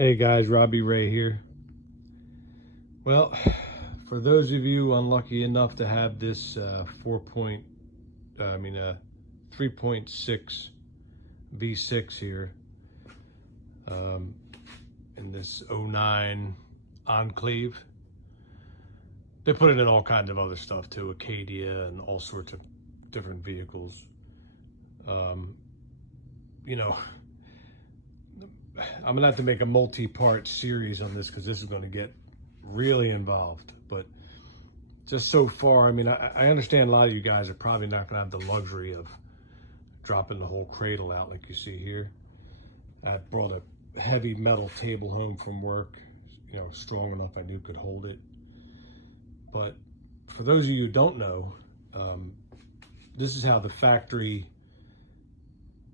Hey guys, Robbie Ray here. Well, for those of you unlucky enough to have this 3.6 V6 here, in this '09 Enclave, they put it in all kinds of other stuff too, Acadia and all sorts of different vehicles. You know, I'm gonna have to make a multi-part series on this because this is going to get really involved. But just so far, I mean, I understand a lot of you guys are probably not gonna have the luxury of dropping the whole cradle out like you see here. I brought a heavy metal table home from work, you know, strong enough I knew could hold it. But for those of you who don't know, this is how the factory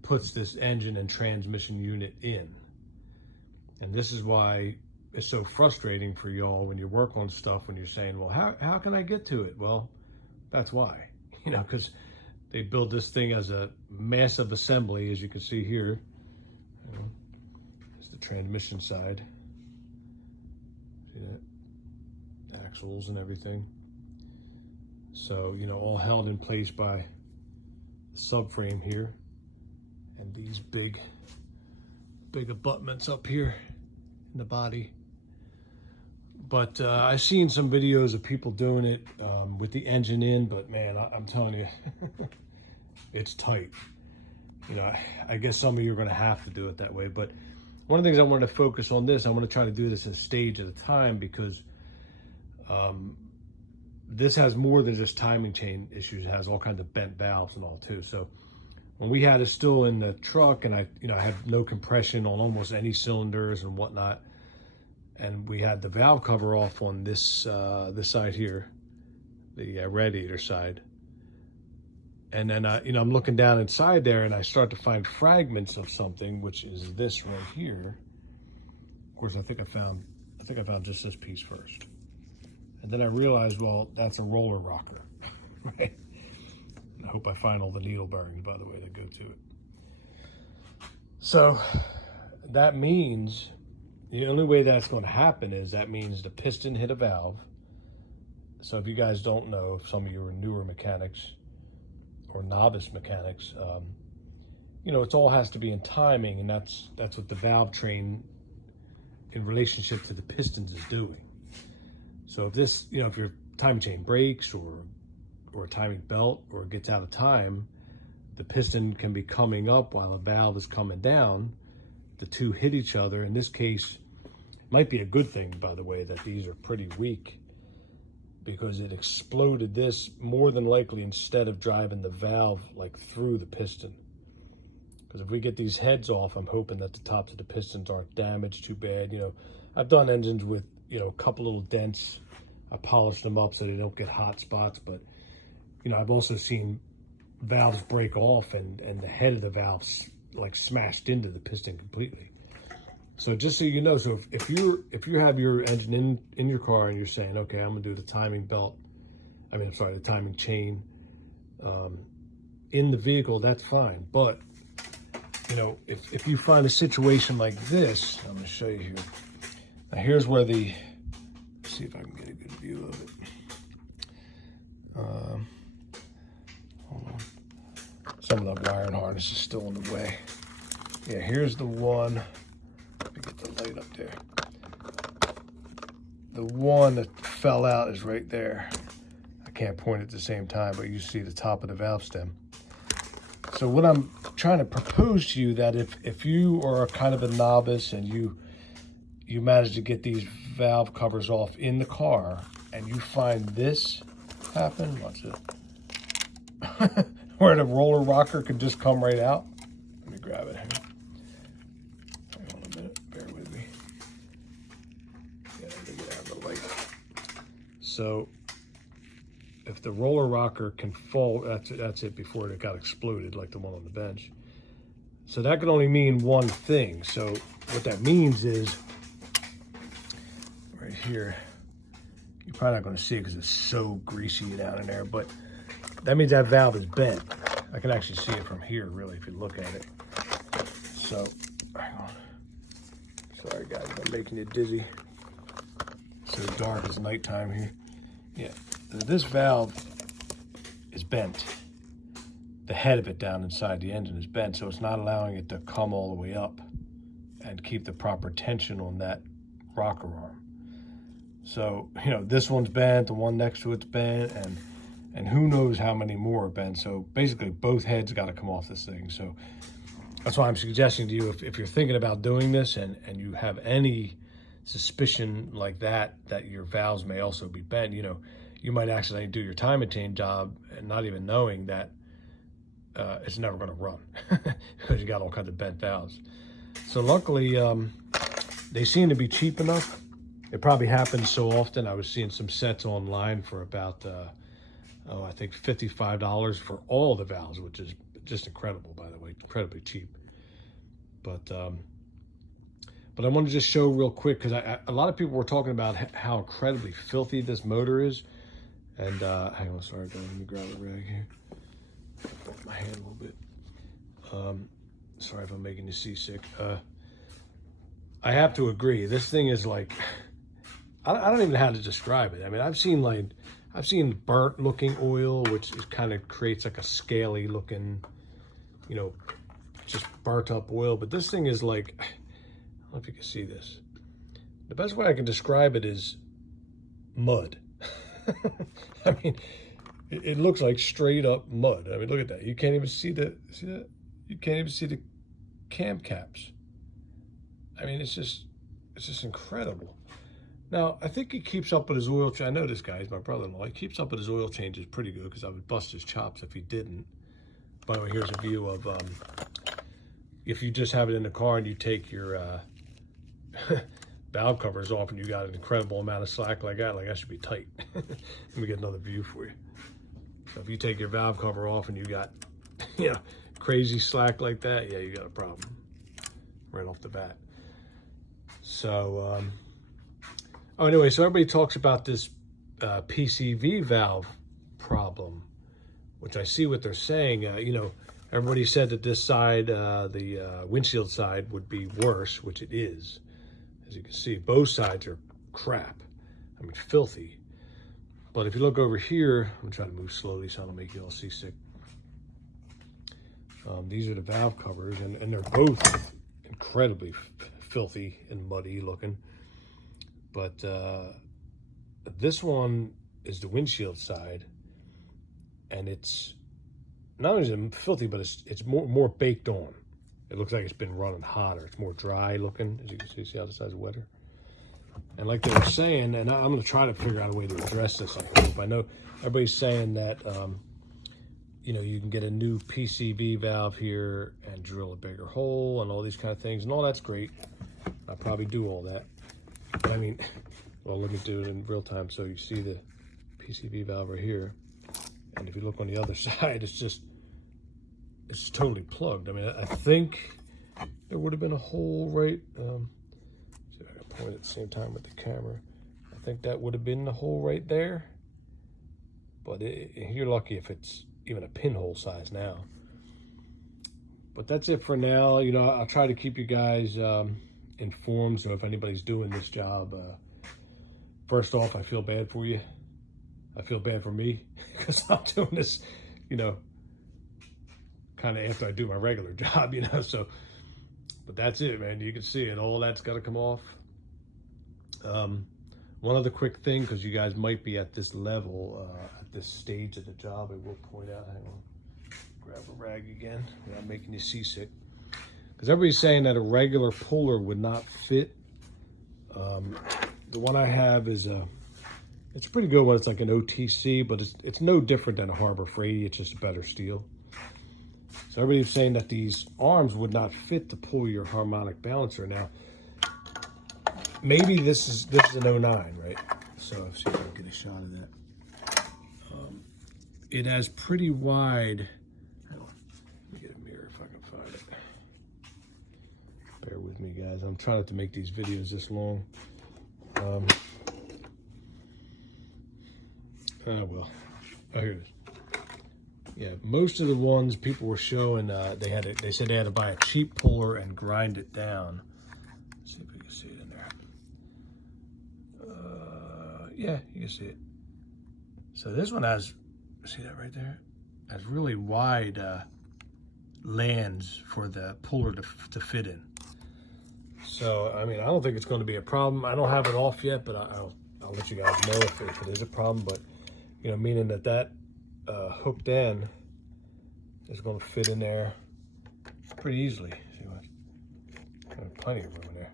puts this engine and transmission unit in. And this is why it's so frustrating for y'all when you work on stuff, when you're saying, well, how can I get to it? Well, that's why, you know, because they build this thing as a massive assembly, as you can see here. You know, it's the transmission side. See that? Axles and everything. So, you know, all held in place by the subframe here. And these big abutments up here in the body. But I've seen some videos of people doing it with the engine in, but man, I'm telling you, it's tight. You know, I guess some of you are going to have to do it that way. But one of the things I wanted to focus on this, I want to try to do this a stage at a time, because this has more than just timing chain issues. It has all kinds of bent valves and all too. So when we had it still in the truck, and I had no compression on almost any cylinders and whatnot, and we had the valve cover off on this this side here, the radiator side, and then I'm looking down inside there, and I start to find fragments of something, which is this right here. Of course, I think I found just this piece first, and then I realized, well, that's a roller rocker, right? I hope I find all the needle bearings, by the way, that go to it. So that means the only way that's going to happen is that means the piston hit a valve. So if you guys don't know, if some of you are newer mechanics or novice mechanics, you know, it all has to be in timing, and that's what the valve train in relationship to the pistons is doing. So if this, you know, if your timing chain breaks or a timing belt or gets out of time, the piston can be coming up while the valve is coming down. The two hit each other. In this case, it might be a good thing, by the way, that these are pretty weak, because it exploded this more than likely instead of driving the valve like through the piston. Because if we get these heads off, I'm hoping that the tops of the pistons aren't damaged too bad. You know, I've done engines with, you know, a couple little dents. I polished them up so they don't get hot spots, but you know, I've also seen valves break off and the head of the valve like smashed into the piston completely. So just so you know, so if you have your engine in your car and you're saying, okay, I'm gonna do the timing belt, the timing chain in the vehicle, that's fine. But you know, if you find a situation like this, I'm gonna show you here. Now here's where let's see if I can get a good view of it. Hold on. Some of the wiring harness is still in the way. Yeah, here's the one. Let me get the light up there. The one that fell out is right there. I can't point at the same time, but you see the top of the valve stem. So what I'm trying to propose to you, that if you are kind of a novice and you manage to get these valve covers off in the car, and you find this happen, watch it. Where the roller rocker could just come right out. Let me grab it here. Hang on a minute, bear with me. Yeah, let me get out of the light. So if the roller rocker can fall, that's it before it got exploded like the one on the bench. So that can only mean one thing. So what that means is, right here, you're probably not going to see it because it's so greasy down in there, but that means that valve is bent. I can actually see it from here, really, if you look at it. So, hang on. Sorry, guys, making you dizzy. It's so dark, it's nighttime here. Yeah, this valve is bent. The head of it down inside the engine is bent, so it's not allowing it to come all the way up and keep the proper tension on that rocker arm. So, you know, this one's bent, the one next to it's bent, and who knows how many more are bent. So basically both heads got to come off this thing. So that's why I'm suggesting to you, if you're thinking about doing this and you have any suspicion like that your valves may also be bent, you know, you might accidentally do your time attain job and not even knowing that it's never going to run because you got all kinds of bent valves. So luckily, they seem to be cheap enough. It probably happens so often. I was seeing some sets online for about, I think $55 for all the valves, which is just incredible, by the way, incredibly cheap. But I want to just show real quick, because a lot of people were talking about how incredibly filthy this motor is. And hang on, sorry, let me grab a rag here. Bump my hand a little bit. Sorry if I'm making you seasick. I have to agree. This thing is like, I don't even know how to describe it. I mean, I've seen burnt looking oil, which kind of creates like a scaly looking, you know, just burnt up oil. But this thing is like, I don't know if you can see this. The best way I can describe it is mud. I mean, it looks like straight up mud. I mean, look at that. You can't even see that? You can't even see the cam caps. I mean, it's just incredible. Now, I think he keeps up with his oil change. I know this guy, he's my brother-in-law. He keeps up with his oil changes pretty good, because I would bust his chops if he didn't. By the way, here's a view of if you just have it in the car and you take your valve covers off and you got an incredible amount of slack like that should be tight. Let me get another view for you. So if you take your valve cover off and you got, you know, crazy slack like that, yeah, you got a problem right off the bat. So, oh, anyway, so everybody talks about this PCV valve problem, which I see what they're saying. You know, everybody said that this side, the windshield side, would be worse, which it is. As you can see, both sides are crap. I mean, filthy. But if you look over here, I'm trying to move slowly so I don't make you all seasick. These are the valve covers, and they're both incredibly filthy and muddy looking. But this one is the windshield side, and it's not only is it filthy, but it's more baked on. It looks like it's been running hotter. It's more dry looking, as you can see how the side's wetter. And like they were saying, and I'm going to try to figure out a way to address this, I hope. I know everybody's saying that, you know, you can get a new PCV valve here and drill a bigger hole and all these kind of things. And all that's great. I'll probably do all that. But I mean, well, let me do it in real time so you see the PCV valve right here. And if you look on the other side, it's totally plugged. I mean, I think there would have been a hole right, see if I can point at the same time with the camera. I think that would have been the hole right there. But you're lucky if it's even a pinhole size now. But that's it for now. You know, I'll try to keep you guys informed. So if anybody's doing this job, first off, I feel bad for you. I feel bad for me because I'm doing this, you know, kind of after I do my regular job, you know. So, but that's it, man. You can see it. All that's got to come off. One other quick thing, because you guys might be at this level, at this stage of the job, I will point out. Hang on, grab a rag again without making you seasick. Because everybody's saying that a regular puller would not fit. The one I have is it's a pretty good one. It's like an OTC, but it's no different than a Harbor Freight. It's just a better steel. So everybody's saying that these arms would not fit to pull your harmonic balancer. Now, maybe this is an 09, right? So let's see if I can get a shot of that. It has pretty wide. Hang on, let me get a mirror if I can find it. Bear with me, guys. I'm trying not to make these videos this long. Well, oh, here it is. Yeah, most of the ones people were showing, they said they had to buy a cheap puller and grind it down. Let's see if we can see it in there. Yeah, you can see it. So this one has, see that right there? Has really wide lands for the puller to fit in. So, I mean, I don't think it's going to be a problem. I don't have it off yet, but I'll let you guys know if it is a problem. But, you know, meaning that hooked end is going to fit in there pretty easily. See what? Plenty of room in there.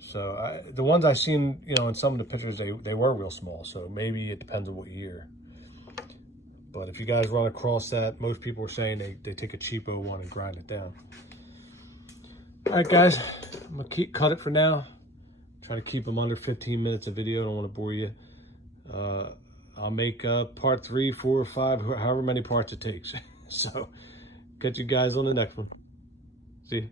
So the ones I seen, you know, in some of the pictures, they were real small. So maybe it depends on what year. But if you guys run across that, most people are saying they take a cheapo one and grind it down. All right, guys, I'm gonna cut it for now. Try to keep them under 15 minutes of video. I don't want to bore you. I'll make part 3, 4, or 5, however many parts it takes. So, catch you guys on the next one. See you.